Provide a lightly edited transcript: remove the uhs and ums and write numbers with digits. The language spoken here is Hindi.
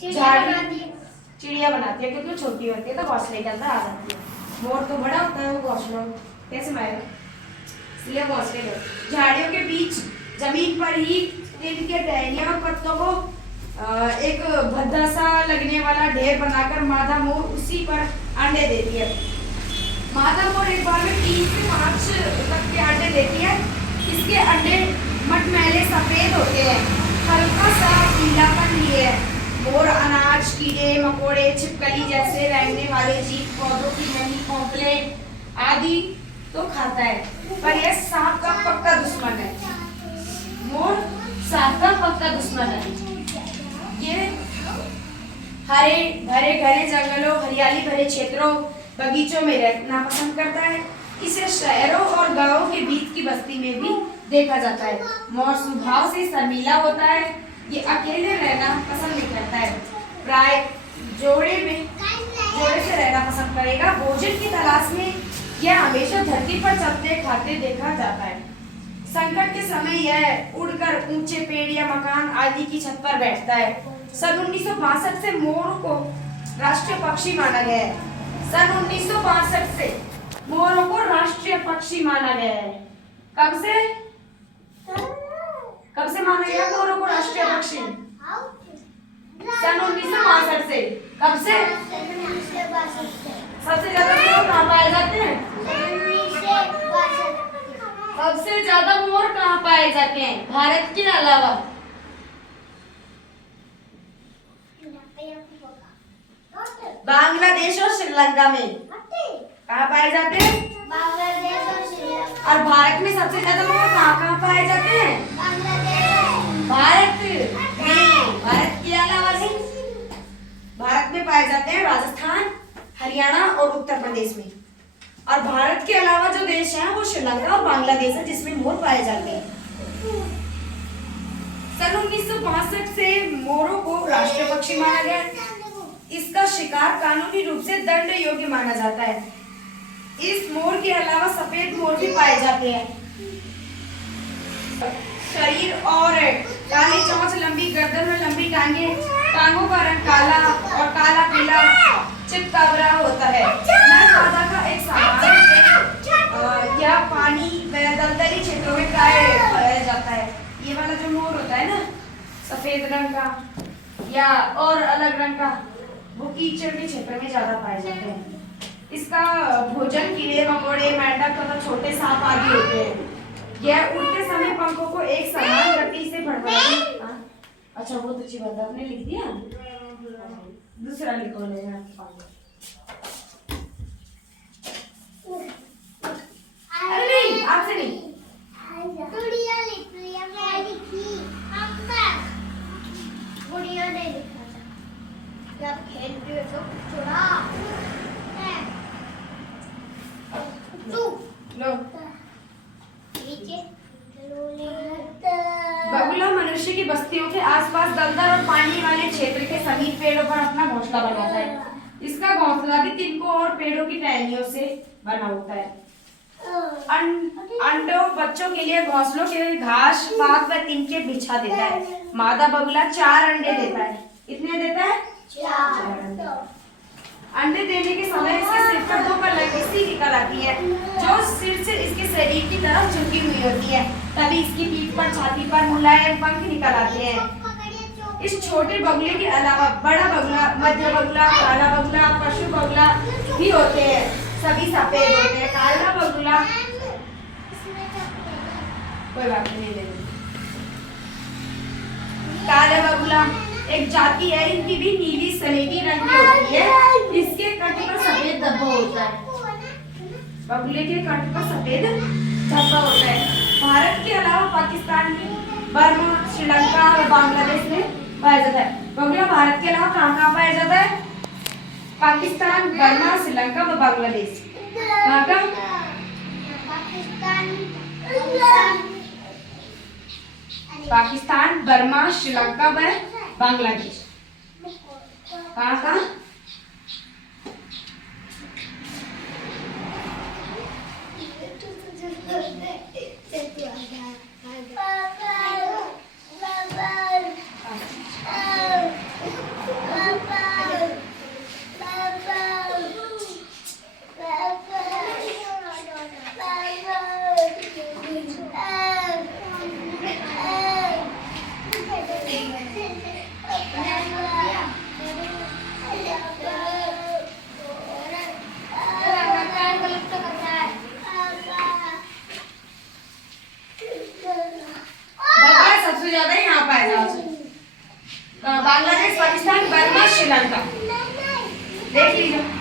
चिड़िया बनाती है क्योंकि छोटी होती है तो घोंसले के अंदर आ जाती है। मोर तो बड़ा होता है, वो घोंसलों कैसे मारेगा, इसलिए घोंसले में। झाड़ियों के बीच जमीन पर ही इनके टहनियों और पत्तों को एक भद्दा सा लगने वाला ढेर बनाकर मादा मोर उसी पर अंडे देती है। मादा मोर एक बार में 3 से 5 तक के अंडे देती है। इसके अंडे मटमैले सफेद होते हैं, हल्का सा पीलापन लिए है। मोर अनाज, कीड़े मकोड़े, छिपकली जैसे रेंगने वाले जीव, पौधों की नमी, कौंपले आदि तो खाता है, पर यह सांप का पक्का दुश्मन है। मोर सांप का पक्का दुश्मन है। ये हरे भरे घने जंगलों, हरियाली भरे क्षेत्रों, बगीचों में रहना पसंद करता है। इसे शहरों और गांवों के बीच की बस्ती में भी देखा जाता है। मोर स्वभाव से शर्मीला होता है। ये अकेले रहना पसंद नहीं करता है, प्राय जोड़े से रहना पसंद करेगा। भोजन की तलाश में यह हमेशा धरती पर चलते खाते देखा जाता है। संकट के समय यह उड़कर ऊंचे पेड़ या मकान आदि की छत पर बैठता है। सन 1962 से मोर को राष्ट्रीय पक्षी माना गया है। सन 1962 से मोरों को राष्ट्रीय पक्षी माना गया है। कब से माना गया मोरों को राष्ट्रीय पक्षी? सन 1962 से। कब से? सबसे ज्यादा मोर कहाँ पाए जाते हैं? सबसे ज्यादा मोर कहाँ पाए जाते हैं भारत के अलावा? बांग्लादेश और श्रीलंका में। कहाँ पाए जाते हैं? बांग्लादेश और श्रीलंका। और भारत में सबसे ज्यादा मोर कहाँ पाए जाते हैं? भारत में। भारत के अलावा नहीं, भारत में पाए जाते हैं राजस्थान, हरियाणा और उत्तर प्रदेश में। और भारत के अलावा जो देश है वो श्रीलंका और बांग्लादेश है जिसमें मोर पाए जाते हैं। सन 1962 से मोरों को राष्ट्रीय पक्षी माना गया। इसका शिकार कानूनी रूप से दंड योग्य माना जाता है। इस मोर के अलावा सफेद मोर भी पाए जाते हैं। शरीर और काली चोंच, लंबी गर्दन में लंबी टांगे, टांगों का रंग काला और काला पीला चितकबरा होता है। नर मादा का एक सामान्य या पानी व दलदली क्षेत्रों में प्राय पाया जाता है। ये वाला जो मोर होता है ना, सफेद रंग का या और अलग रंग का, वो कीचड़ के क्षेत्र में ज्यादा पाए जाते हैं। इसका भोजन कीड़े मकोड़े, मेंढक तथा छोटे सांप आदि होते हैं। यह उड़ते समय पंखों को एक समान गति से फड़फड़ाते। अच्छा बहुत अच्छी बात है, आपने लिख दिया, दूसरा लिखो लेना। अरे नहीं, आपसे नहीं। गुड़िया लिख लिया, मैं लिखी, आपका गुड़िया ने लिखा था। जब खेल रहे हो तो चुरा तू लो। नीचे बगुला मनुष्य की बस्तियों के आसपास दलदल और पानी वाले क्षेत्र के समीप पेड़ों पर अपना घोंसला बनाता है। इसका घोंसला भी तिनकों और पेड़ों की टहनियों से बना होता है। अंडों बच्चों के लिए घोंसलों के घास, पात व तिनके बिछा देता है। मादा बगुला 4 अंडे देता है। कितने देता है? 4 अंडे। अंडे देने के समय इसके सिर पर 2 कलगी निकल आती है जो सिर से इसके शरीर की तरफ झुकी हुई होती है। तभी इसकी पीठ पर, छाती पर मुलायम पंख निकल आते हैं। इस छोटे बगुले के अलावा बड़ा बगुला, मध्य बगुला, काला बगुला, पशु बगुला भी होते हैं। सभी सफेद होते हैं। काला बगुला कोई बात नहीं ले। काला बगुला एक जाति है, इनकी भी नीली सलेटी रंग की होती है। इसके कंठ पर सफेद धब्बा होता है। बगुले के कंठ पर सफेद धब्बा होता है। भारत के अलावा पाकिस्तान, बर्मा, श्रीलंका और बांग्लादेश में पाया जाता है। बगुला भारत के अलावा कहाँ पाया जाता है? पाकिस्तान, बर्मा, श्रीलंका व बांग्लादेश। कहाँ का? पाकिस्तान, बर्मा, श्रीलंका व बांग्लादेश। कहाँ कहाँ? सबसे ज्यादा यहाँ पाया जाता है बांग्लादेश, पाकिस्तान, बर्मा, श्रीलंका। देख लीजिए।